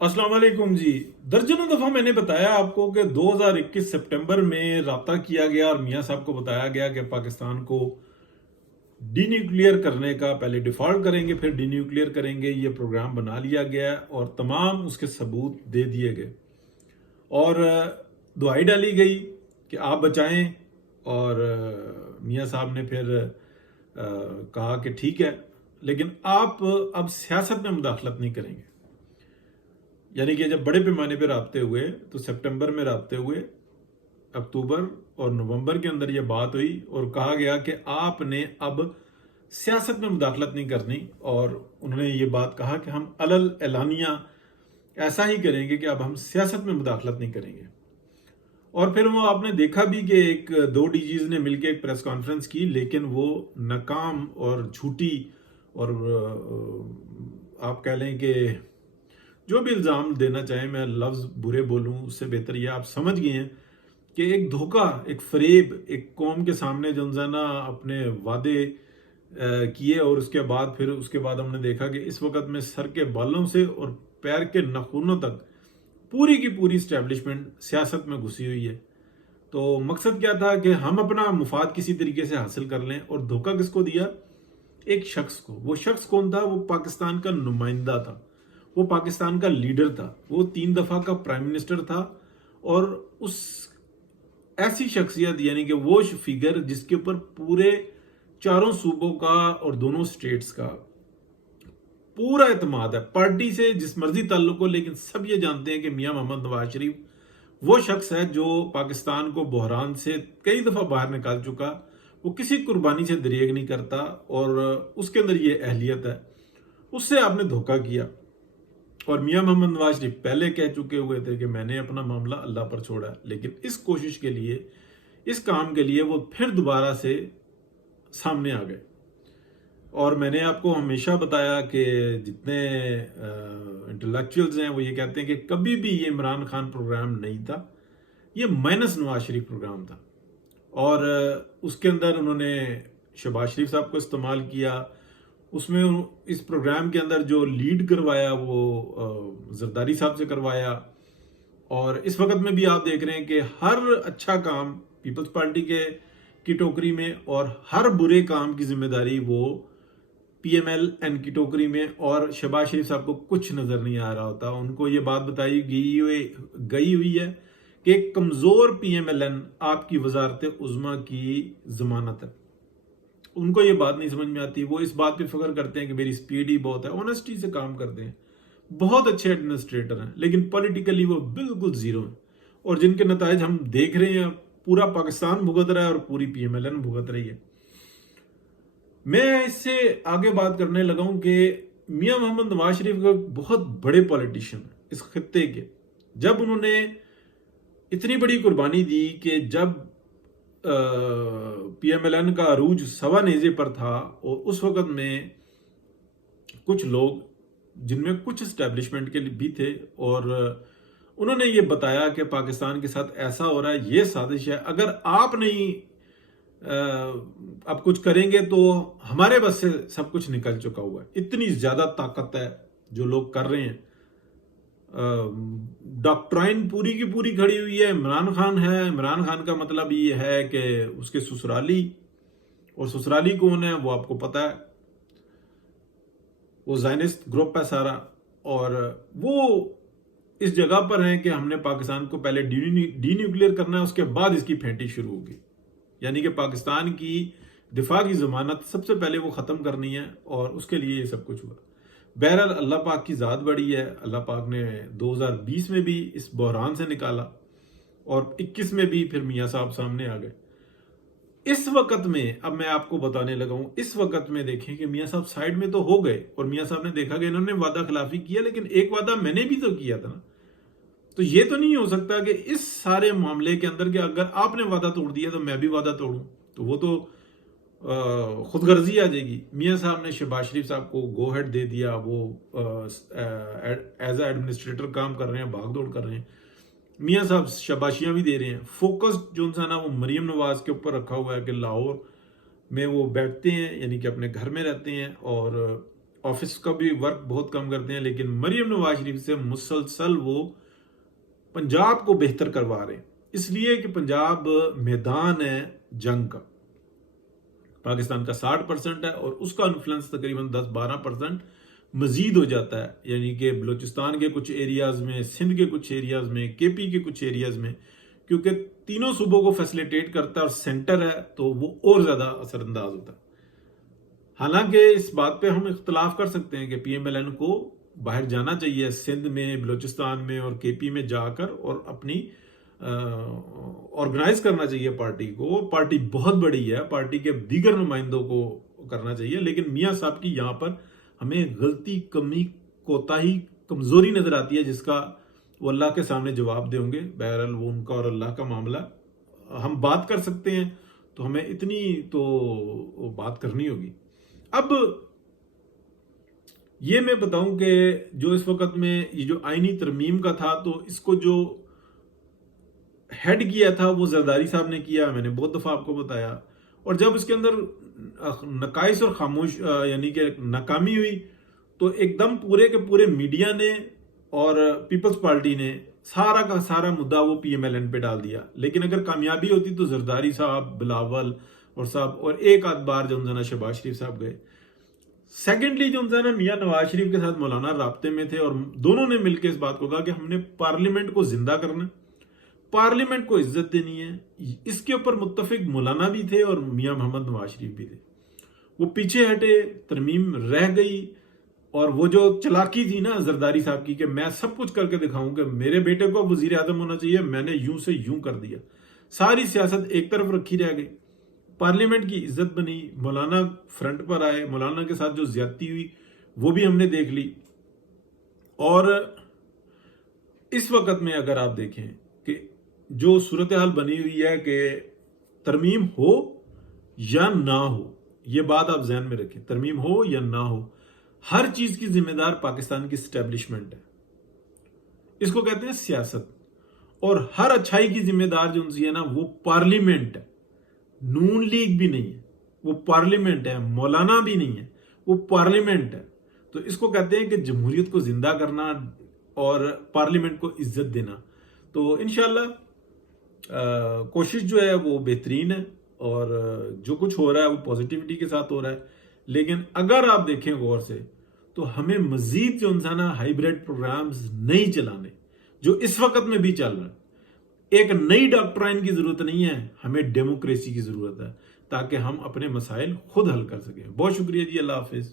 अस्सलाम वालेकुम जी। दर्जनों दफ़ा मैंने बताया आपको कि 2021 सितंबर में राब्ता किया गया और मियाँ साहब को बताया गया कि पाकिस्तान को डीन्यूक्लियर करने का, पहले डिफ़ॉल्ट करेंगे फिर डीन्यूक्लियर करेंगे, ये प्रोग्राम बना लिया गया और तमाम उसके सबूत दे दिए गए और दुआई डाली गई कि आप बचाएं। और मियाँ साहब ने फिर कहा कि ठीक है, लेकिन आप अब सियासत में मुदाखलत नहीं करेंगे। यानी कि जब बड़े पैमाने पर राब्ते हुए तो सितंबर में राब्ते हुए, अक्टूबर और नवंबर के अंदर ये बात हुई और कहा गया कि आपने अब सियासत में मुदाखलत नहीं करनी। और उन्होंने ये बात कहा कि हम अलल एलानिया ऐसा ही करेंगे कि अब हम सियासत में मुदाखलत नहीं करेंगे। और फिर वो आपने देखा भी कि एक दो डीजीज ने मिलकर एक प्रेस कॉन्फ्रेंस की, लेकिन वो नाकाम और झूठी और आप कह लें कि जो भी इल्ज़ाम देना चाहें, मैं लफ्ज़ बुरे बोलूं उससे बेहतर ये आप समझ गए हैं कि एक धोखा, एक फरेब, एक कौम के सामने जो ना अपने वादे किए और उसके बाद हमने देखा कि इस वक्त में सर के बालों से और पैर के नाखूनों तक पूरी की पूरी स्टैब्लिशमेंट सियासत में घुसी हुई है। तो मकसद क्या था कि हम अपना मुफाद किसी तरीके से हासिल कर लें। और धोखा किसको दिया? एक शख्स को। वो शख्स कौन था? वो पाकिस्तान का नुमाइंदा था, वो पाकिस्तान का लीडर था, वो 3 दफा का प्राइम मिनिस्टर था। और उस ऐसी शख्सियत, यानी कि वो फिगर जिसके ऊपर पूरे चारों सूबों का और दोनों स्टेट्स का पूरा एतमाद है, पार्टी से जिस मर्जी ताल्लुक हो, लेकिन सब ये जानते हैं कि मियां मोहम्मद नवाज शरीफ वो शख्स है जो पाकिस्तान को बहरान से कई दफा बाहर निकाल चुका। वो किसी कुर्बानी से दरिएग नहीं करता और उसके अंदर ये अहलियत है। उससे आपने धोखा किया। और मियां मोहम्मद नवाज शरीफ पहले कह चुके हुए थे कि मैंने अपना मामला अल्लाह पर छोड़ा है, लेकिन इस कोशिश के लिए, इस काम के लिए वो फिर दोबारा से सामने आ गए। और मैंने आपको हमेशा बताया कि जितने इंटेलेक्चुअल्स हैं वो ये कहते हैं कि कभी भी ये इमरान खान प्रोग्राम नहीं था, ये माइनस नवाज शरीफ प्रोग्राम था। और उसके अंदर उन्होंने शहबाज शरीफ साहब को इस्तेमाल किया। उसमें इस प्रोग्राम के अंदर जो लीड करवाया वो जरदारी साहब से करवाया। और इस वक्त में भी आप देख रहे हैं कि हर अच्छा काम पीपल्स पार्टी की टोकरी में और हर बुरे काम की जिम्मेदारी वो PMLN की टोकरी में। और शहबाज शरीफ साहब को कुछ नजर नहीं आ रहा होता। उनको ये बात बताई गई हुई है कि एक कमजोर PMLN आपकी वजारत उज़्मा की जमानत है। उनको ये बात नहीं समझ में आती। वो इस बात पे फख्र करते हैं कि मेरी स्पीड ही बहुत है, ऑनेस्टी से काम करते हैं, बहुत अच्छे एडमिनिस्ट्रेटर हैं, लेकिन पॉलिटिकली वो बिल्कुल जीरो हैं। और जिनके नताइज हम देख रहे हैं, पूरा पाकिस्तान भुगत रहा है और पूरी PMLN भुगत रही है। मैं इससे आगे बात करने लगा हूं कि मियां मोहम्मद नवाज शरीफ का बहुत बड़े पॉलिटिशियन है इस खित्ते के। जब उन्होंने इतनी बड़ी कुर्बानी दी कि जब PMLN का अरूज सवा नेजे पर था और उस वक्त में कुछ लोग जिनमें कुछ एस्टेब्लिशमेंट के भी थे और उन्होंने ये बताया कि पाकिस्तान के साथ ऐसा हो रहा है, ये साजिश है, अगर आप नहीं अब कुछ करेंगे तो हमारे बस से सब कुछ निकल चुका हुआ है। इतनी ज्यादा ताकत है जो लोग कर रहे हैं। डॉक्ट्राइन पूरी की पूरी खड़ी हुई है। इमरान खान है, इमरान खान का मतलब ये है कि उसके ससुराली, और ससुराली कौन है वो आपको पता है, वो ज़ायनिस्ट ग्रुप है सारा। और वो इस जगह पर है कि हमने पाकिस्तान को पहले डीन्यूक्लियर करना है, उसके बाद इसकी फेंटी शुरू होगी। यानी कि पाकिस्तान की दिफा की जमानत सबसे पहले वो ख़त्म करनी है और उसके लिए ये सब कुछ हुआ। बहरहाल अल्लाह पाक की ज़ात बड़ी है। अल्लाह पाक ने 2020 में भी इस बहरान से निकाला और 21 में भी फिर मियाँ साहब सामने आ गए। इस वक्त में अब मैं आपको बताने लगा हूं, इस वक्त में देखें कि मियाँ साहब साइड में तो हो गए और मियाँ साहब ने देखा कि इन्होंने वादा खिलाफी किया, लेकिन एक वादा मैंने भी तो किया था ना। तो ये तो नहीं हो सकता कि इस सारे मामले के अंदर कि अगर आपने वादा तोड़ दिया तो मैं भी वादा तोड़ूं, तो वो तो खुदगर्जी आ जाएगी। मियाँ साहब ने शहबाज शरीफ साहब को गो हेड दे दिया, वो एज एडमिनिस्ट्रेटर काम कर रहे हैं, भाग दौड़ कर रहे हैं। मियाँ साहब शाबाशियां भी दे रहे हैं। फोकस जो सा ना वो मरीम नवाज के ऊपर रखा हुआ है कि लाहौर में वो बैठते हैं, यानी कि अपने घर में रहते हैं और آفس کا بھی ورک بہت کم کرتے ہیں، لیکن مریم نواز شریف سے مسلسل وہ پنجاب کو بہتر کروا رہے ہیں، اس لیے کہ پنجاب میدان ہے جنگ کا، پاکستان کا 60% ہے اور اس کا انفلوئنس تقریباً 10-12% مزید ہو جاتا ہے، یعنی کہ بلوچستان کے کچھ ایریاز میں، سندھ کے کچھ ایریاز میں، کے پی کے کچھ ایریاز میں، کیونکہ تینوں صوبوں کو فیسلیٹیٹ کرتا ہے اور سینٹر ہے تو وہ اور زیادہ اثر انداز ہوتا ہے۔ حالانکہ اس بات پہ ہم اختلاف کر سکتے ہیں کہ پی ایم ایل این کو باہر جانا چاہیے، سندھ میں، بلوچستان میں اور کے پی میں جا کر اور اپنی آرگنائز کرنا چاہیے پارٹی کو۔ پارٹی بہت بڑی ہے، پارٹی کے دیگر نمائندوں کو کرنا چاہیے، لیکن میاں صاحب کی یہاں پر ہمیں غلطی، کمی، کوتاہی، کمزوری نظر آتی ہے، جس کا وہ اللہ کے سامنے جواب دیں ہوں گے۔ بہرحال وہ ان کا اور اللہ کا معاملہ، ہم بات کر سکتے ہیں تو ہمیں اتنی تو بات کرنی ہوگی۔ اب یہ میں بتاؤں کہ جو اس وقت میں یہ جو آئینی ترمیم کا تھا، تو اس کو جو ہیڈ کیا تھا وہ زرداری صاحب نے کیا، میں نے بہت دفعہ آپ کو بتایا، اور جب اس کے اندر نقائص اور خاموش یعنی کہ ناکامی ہوئی تو ایک دم پورے کے پورے میڈیا نے اور پیپلز پارٹی نے سارا کا سارا مدعا وہ پی ایم ایل این پہ ڈال دیا۔ لیکن اگر کامیابی ہوتی تو زرداری صاحب، بلاول اور ایک آدھ بار جو انزانہ شہباز شریف صاحب گئے۔ سیکنڈلی جو انزانہ میاں نواز شریف کے ساتھ مولانا رابطے میں تھے اور دونوں نے مل کے اس بات کو کہا کہ ہم نے پارلیمنٹ کو زندہ کرنا، پارلیمنٹ کو عزت دینی ہے۔ اس کے اوپر متفق مولانا بھی تھے اور میاں محمد نواز شریف بھی تھے۔ وہ پیچھے ہٹے، ترمیم رہ گئی، اور وہ جو چلاکی تھی نا زرداری صاحب کی کہ میں سب کچھ کر کے دکھاؤں کہ میرے بیٹے کو وزیر اعظم ہونا چاہیے، میں نے یوں سے یوں کر دیا، ساری سیاست ایک طرف رکھی رہ گئی، پارلیمنٹ کی عزت بنی، مولانا فرنٹ پر آئے، مولانا کے ساتھ جو زیادتی ہوئی وہ بھی ہم نے دیکھ لی۔ اور اس وقت میں اگر آپ دیکھیں کہ جو صورتحال بنی ہوئی ہے کہ ترمیم ہو یا نہ ہو، یہ بات آپ ذہن میں رکھیں، ترمیم ہو یا نہ ہو، ہر چیز کی ذمہ دار پاکستان کی اسٹیبلشمنٹ ہے، اس کو کہتے ہیں سیاست، اور ہر اچھائی کی ذمہ دار جو ہے نا وہ پارلیمنٹ ہے، نون لیگ بھی نہیں ہے، وہ پارلیمنٹ ہے، مولانا بھی نہیں ہے، وہ پارلیمنٹ ہے۔ تو اس کو کہتے ہیں کہ جمہوریت کو زندہ کرنا اور پارلیمنٹ کو عزت دینا۔ تو انشاءاللہ کوشش جو ہے وہ بہترین ہے، اور جو کچھ ہو رہا ہے وہ پازیٹیوٹی کے ساتھ ہو رہا ہے، لیکن اگر آپ دیکھیں غور سے تو ہمیں مزید جو انسانہ ہائیبریڈ پروگرامز نہیں چلانے، جو اس وقت میں بھی چل رہا ہے۔ ایک نئی ڈاکٹرائن کی ضرورت نہیں ہے، ہمیں ڈیموکریسی کی ضرورت ہے، تاکہ ہم اپنے مسائل خود حل کر سکیں۔ بہت شکریہ جی، اللہ حافظ۔